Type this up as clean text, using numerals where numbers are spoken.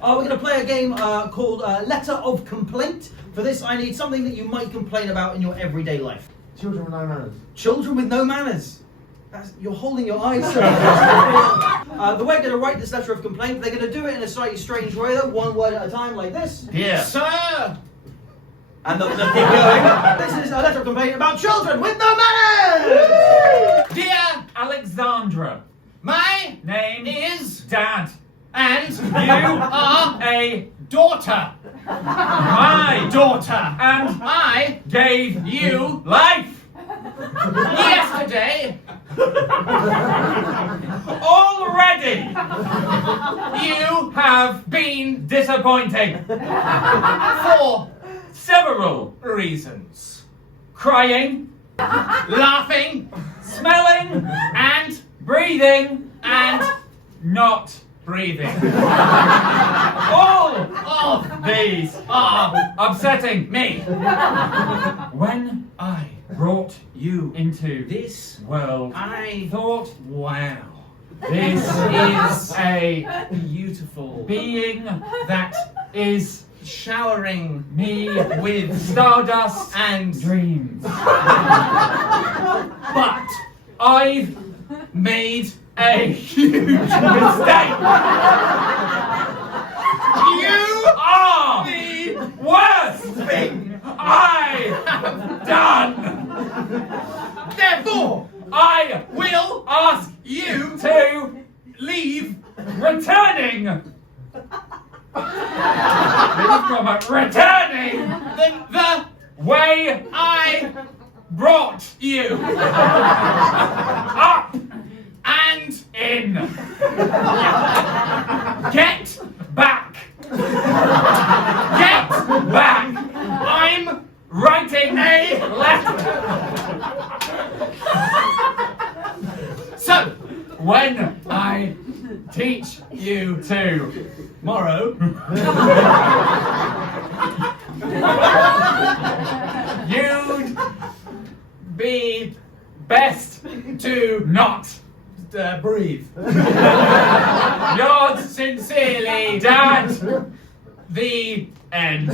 We're going to play a game called Letter of Complaint. For this, I need something that you might complain about in your everyday life. Children with no manners. Children with no manners. You're holding your eyes. We're going to write this letter of complaint. They're going to do it in a slightly strange way, though, one word at a time, like this. Yeah. Sir! And they'll keep going. This is a letter of complaint about children with no manners! Dear Alexandra, my name is Dad, and you are a daughter. My daughter, and I gave you life. Yesterday, already, you have been disappointing for several reasons. Crying, laughing, smelling, and breathing, and not breathing. All of these are upsetting me. When I brought you into this world, I thought, wow, this is a beautiful being that is showering me with stardust and dreams. But I've made a huge mistake. You are the worst thing I have done. Therefore, I will ask you to leave, returning the way I brought you up and in. Get back. Get back. I'm writing a letter. So, when I teach you tomorrow, you'd be best to not breathe. Yours sincerely, Dad. The end.